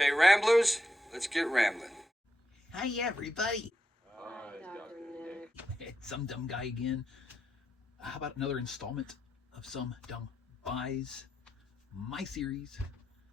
Okay, Ramblers, let's get rambling. Hi, everybody. It's Some Dumb Guy again. How about another installment of Some Dumb Buys, my series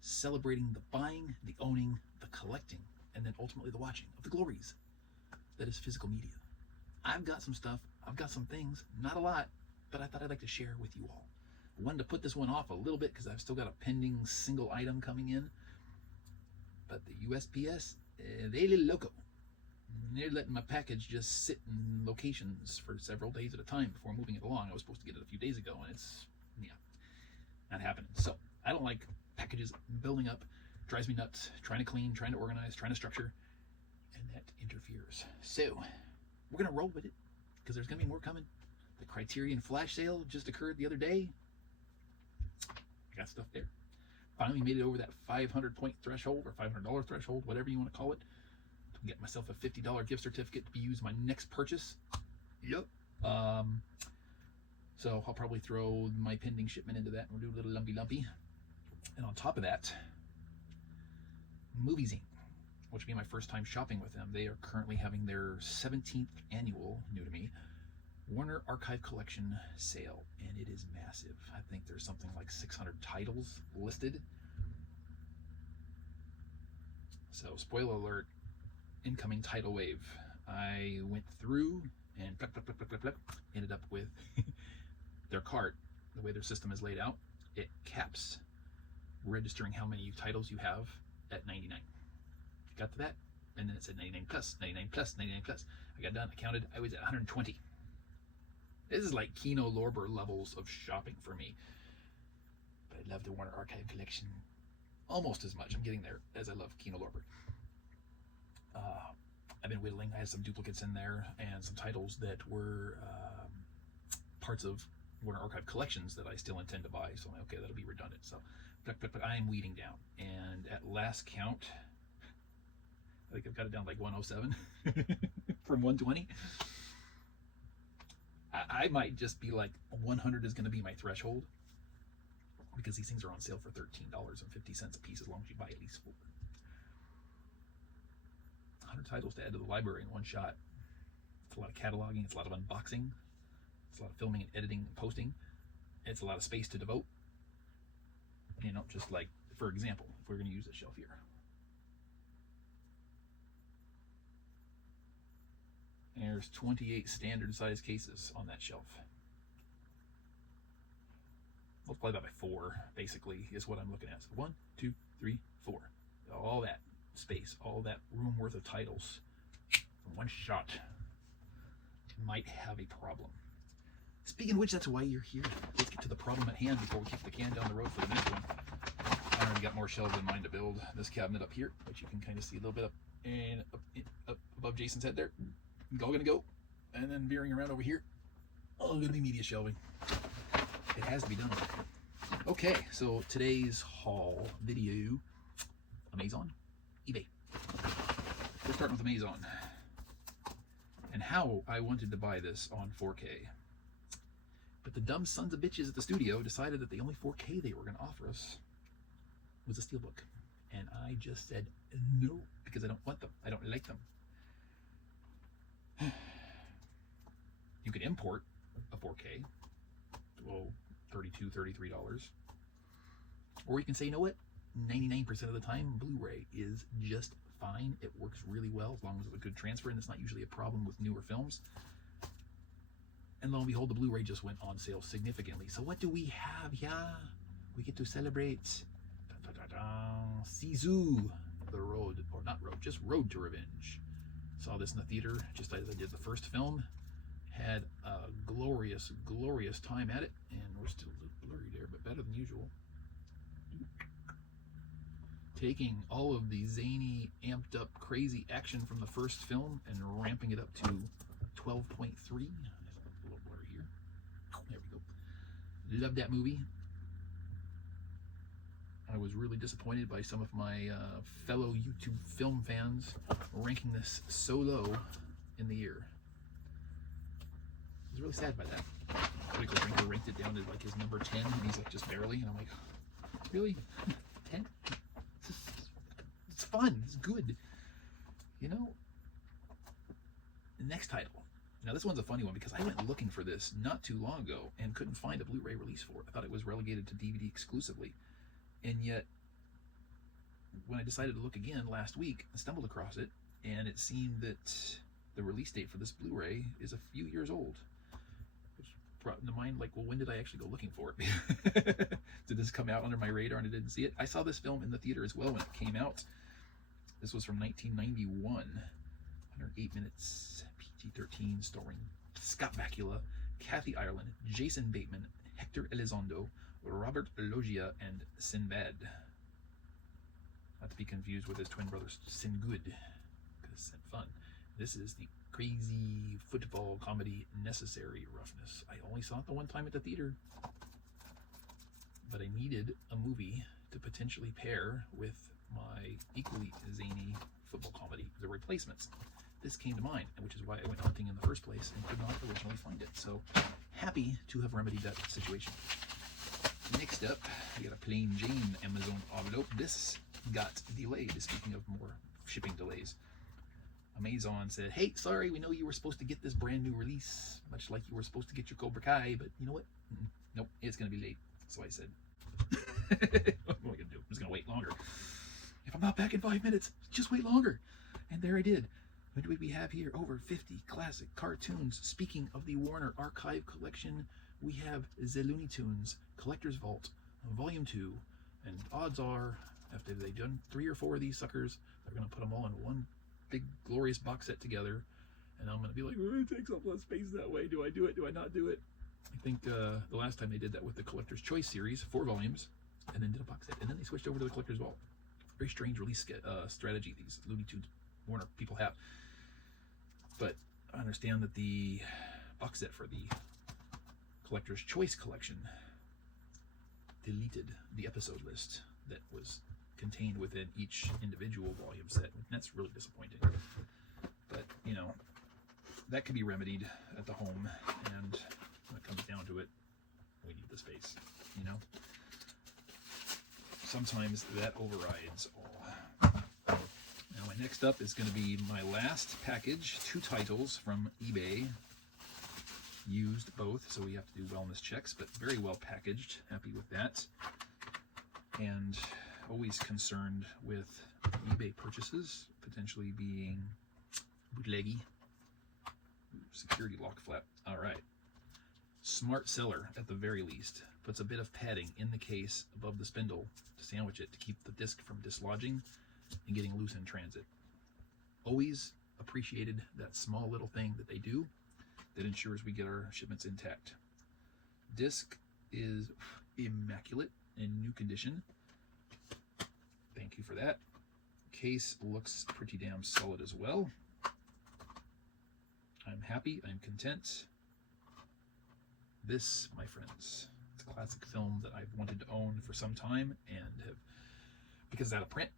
celebrating the buying, the owning, the collecting, and then ultimately the watching of the glories that is physical media. I've got some stuff, I've got some things, not a lot, but I thought I'd like to share with you all. I wanted to put this one off a little bit because I've still got a pending single item coming in, but the USPS, they little loco. They're letting my package just sit in locations for several days at a time before moving it along. I was supposed to get it a few days ago, and it's, not happening. So I don't like packages building up. Drives me nuts. Trying to clean, trying to organize, trying to structure, and that interferes. So we're going to roll with it because there's going to be more coming. The Criterion flash sale just occurred the other day. I got stuff there. Finally made it over that 500 point threshold or $500 threshold, whatever you want to call it. Get myself a $50 gift certificate to be used my next purchase. Yep. So I'll probably throw my pending shipment into that and we'll do a little lumpy. And on top of that, Movies Inc., which will be my first time shopping with them. They are currently having their 17th annual, new to me, Warner Archive Collection sale, and it is massive. I think there's something like 600 titles listed. So spoiler alert, incoming tidal wave. I went through and ended up with their cart. The way their system is laid out, it caps registering how many titles you have at 99. Got to that, and then it said 99 plus, 99 plus, 99 plus. I got done, I counted, I was at 120. This is like Kino Lorber levels of shopping for me. But I love the Warner Archive Collection almost as much, I'm getting there, as I love Kino Lorber. I've been whittling. I had some duplicates in there and some titles that were parts of Warner Archive collections that I still intend to buy. So I'm like, okay, that'll be redundant. So, but I am weeding down. And at last count, I think I've got it down like 107 from 120. I might just be like 100 is going to be my threshold because these things are on sale for $13.50 a piece as long as you buy at least 4. 100 titles to add to the library in one shot. It's a lot of cataloging, it's a lot of unboxing, it's a lot of filming and editing and posting. It's a lot of space to devote. Just like, for example, if we're going to use this shelf here. There's 28 standard size cases on that shelf. Multiply that by 4, basically, is what I'm looking at. So 1, 2, 3, 4. All that space, all that room worth of titles from one shot might have a problem. Speaking of which, that's why you're here. Let's get to the problem at hand before we kick the can down the road for the next one. I already got more shelves in mind to build. This cabinet up here, which you can kind of see a little bit up and up above Jason's head there. All gonna go, and then veering around over here, all gonna be media shelving. It has to be done. Okay, so today's haul video, Amazon, eBay. We're starting with Amazon. And how I wanted to buy this on 4K. But the dumb sons of bitches at the studio decided that the only 4K they were going to offer us was a steelbook. And I just said no, because I don't want them. I don't like them. You could import a 4K, well, $32, $33. Or you can say, you know what? 99% of the time, Blu-ray is just fine. It works really well as long as it's a good transfer, and it's not usually a problem with newer films. And lo and behold, the Blu-ray just went on sale significantly. So what do we have here? We get to celebrate Sisu, the road, or not road, just Road to Revenge. Saw this in the theater just as I did the first film. Had a glorious, glorious time at it, and we're still a little blurry there, but better than usual. Taking all of the zany, amped up, crazy action from the first film and ramping it up to 12.3. A little blur here. There we go. Loved that movie. I was really disappointed by some of my fellow YouTube film fans ranking this so low in the year. I was really sad by that. Critical Drinker ranked it down to like his number 10, and he's like just barely, and I'm like, really? 10? fun. It's good. You know, next title. Now this one's a funny one because I went looking for this not too long ago and couldn't find a Blu-ray release for it. I thought it was relegated to DVD exclusively. And yet, when I decided to look again last week, I stumbled across it, and it seemed that the release date for this Blu-ray is a few years old. Which brought into mind, like, well, when did I actually go looking for it? Did this come out under my radar and I didn't see it? I saw this film in the theater as well when it came out. This was from 1991. 108 minutes, PG-13, starring Scott Bakula, Kathy Ireland, Jason Bateman, Hector Elizondo, Robert Loggia, and Sinbad. Not to be confused with his twin brothers, Singood, because it's fun. This is the crazy football comedy Necessary Roughness. I only saw it the one time at the theater, but I needed a movie to potentially pair with my equally zany football comedy, The Replacements. This came to mind, which is why I went hunting in the first place and could not originally find it. So happy to have remedied that situation. Next up, we got a Plain Jane Amazon envelope. This got delayed. Speaking of more shipping delays, Amazon said, hey, sorry, we know you were supposed to get this brand new release, much like you were supposed to get your Cobra Kai, but you know what? Nope, it's going to be late. So I said, what am I going to do? I'm just going to wait longer. If I'm not back in 5 minutes, just wait longer. And there I did. What do we have here? Over 50 classic cartoons. Speaking of the Warner Archive Collection, we have The Looney Tunes Collector's Vault, Volume 2, and odds are, after they've done 3 or 4 of these suckers, they're going to put them all in one big glorious box set together, and I'm going to be like, oh, it takes up less space that way. Do I do it? Do I not do it? I think the last time they did that with the Collector's Choice series, 4 volumes, and then did a box set, and then they switched over to the Collector's Vault. Very strange release strategy these Looney Tunes Warner people have. But I understand that the box set for the Collector's Choice collection deleted the episode list that was contained within each individual volume set. And that's really disappointing. But, you know, that could be remedied at the home, and when it comes down to it, we need the space, you know? Sometimes that overrides all. Now, my next up is going to be my last package, 2 titles from eBay. Used both, so we have to do wellness checks, but very well packaged. Happy with that. And always concerned with eBay purchases potentially being bootleggy. Security lock flap. All right. Smart seller, at the very least, puts a bit of padding in the case above the spindle to sandwich it to keep the disc from dislodging and getting loose in transit. Always appreciated that small little thing that they do that ensures we get our shipments intact. Disc is immaculate in new condition. Thank you for that. Case looks pretty damn solid as well. I'm happy, I'm content. This, my friends, it's a classic film that I've wanted to own for some time and have, because it's out of print,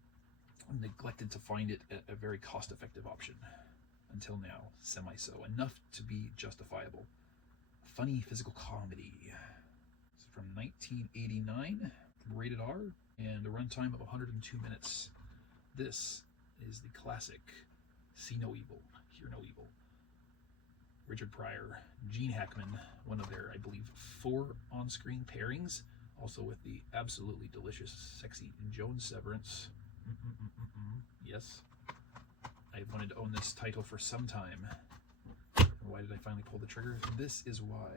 neglected to find it at a very cost-effective option. Until now, semi-so. Enough to be justifiable. Funny physical comedy. It's from 1989, rated R, and a runtime of 102 minutes. This is the classic See No Evil, Hear No Evil. Richard Pryor, Gene Hackman, one of their, I believe, 4 on-screen pairings, also with the absolutely delicious, sexy Joan Severance. Yes. I've wanted to own this title for some time. Why did I finally pull the trigger? This is why.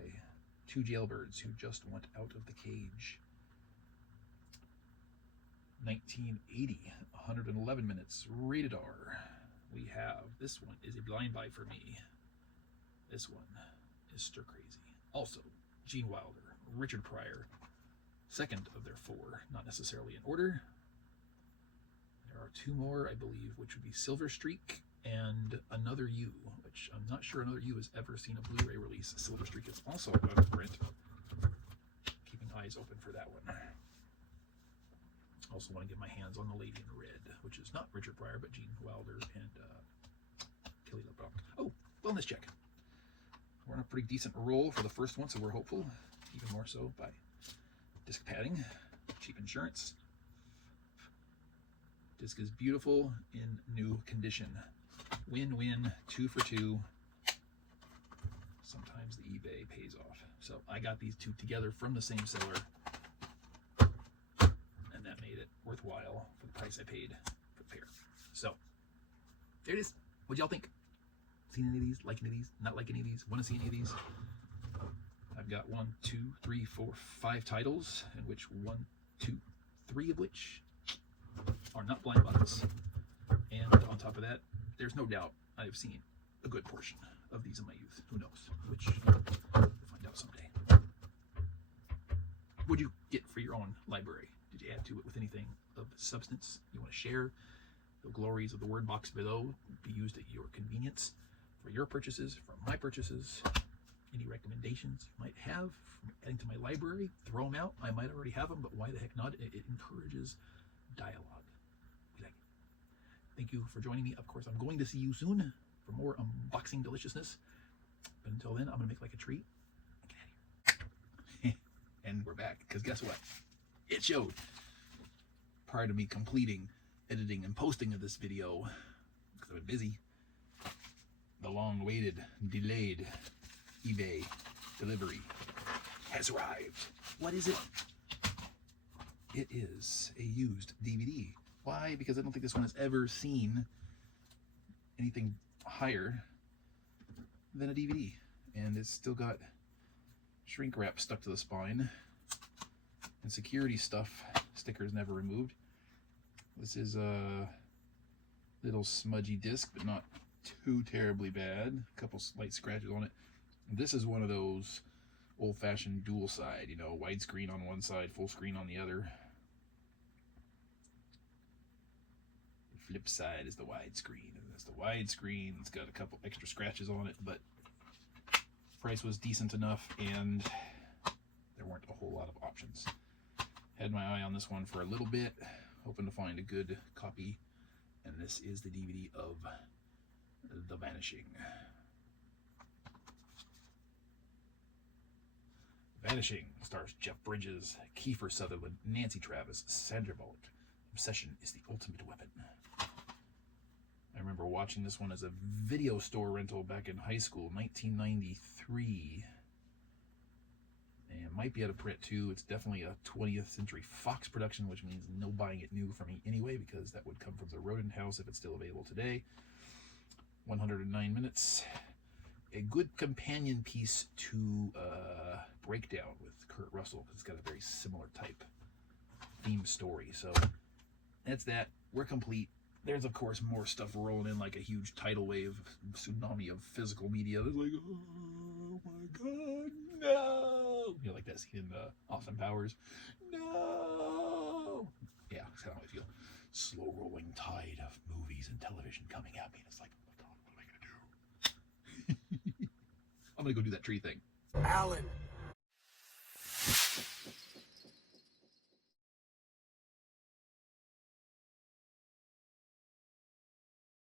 2 jailbirds who just want out of the cage. 1980, 111 minutes, rated R. We have, this one is a blind buy for me. This one is stir crazy. Also, Gene Wilder, Richard Pryor, second of their 4, not necessarily in order. There are 2 more, I believe, which would be Silver Streak and Another You, which I'm not sure Another You has ever seen a Blu-ray release. Silver Streak is also out of print. Keeping eyes open for that one. Also want to get my hands on The Lady in Red, which is not Richard Pryor, but Gene Wilder and Kelly LeBrock. Oh, wellness check. We're on a pretty decent roll for the first one, so we're hopeful. Even more so by disc padding, cheap insurance, Disc is beautiful in new condition. Win-win, 2 for 2. Sometimes the eBay pays off. So I got these two together from the same seller, and that made it worthwhile for the price I paid for the pair. So there it is. What y'all think? Seen any of these? Like any of these? Not like any of these? Want to see any of these? I've got 1, 2, 3, 4, 5 titles, in which 1, 2, 3 of which are not blind buys. And on top of that, there's no doubt I've seen a good portion of these in my youth. Who knows? Which we'll find out someday. What'd you get for your own library? Did you add to it with anything of substance you want to share? The glories of the word box below be used at your convenience for your purchases, for my purchases. Any recommendations you might have from adding to my library, throw them out. I might already have them, but why the heck not? It encourages dialogue. We like it. Thank you for joining me. Of course, I'm going to see you soon for more unboxing deliciousness. But until then, I'm going to make like a treat and get out of here. And we're back, because guess what? It showed. Prior to me completing editing and posting of this video, because I've been busy, the long-awaited, delayed eBay delivery has arrived. What is it? It is a used DVD. Why? Because I don't think this one has ever seen anything higher than a DVD. And it's still got shrink wrap stuck to the spine and security stuff, stickers never removed. This is a little smudgy disc, but not too terribly bad. A couple slight scratches on it. This is one of those old-fashioned dual side, you know, widescreen on one side, full screen on the other. The flip side is the widescreen, and that's the widescreen. It's got a couple extra scratches on it, but price was decent enough, and there weren't a whole lot of options. Had my eye on this one for a little bit, hoping to find a good copy, and this is the DVD of The Vanishing. Vanishing stars Jeff Bridges, Kiefer Sutherland, Nancy Travis, Sandra Bullock. Obsession is the ultimate weapon. I remember watching this one as a video store rental back in high school, 1993. And it might be out of print too. It's definitely a 20th Century Fox production, which means no buying it new from me anyway, because that would come from the Rodent House if it's still available today. 109 minutes. A good companion piece to Breakdown with Kurt Russell, because it's got a very similar type theme story. So that's that. We're complete. There's, of course, more stuff rolling in like a huge tidal wave, tsunami of physical media. There's like, oh my God, no! You know, like that scene in Austin Powers. No! Yeah, that's kind of how I feel. Slow rolling tide of movies and television coming at me. And it's like, oh my God, what am I going to do? I'm going to go do that tree thing. Alan.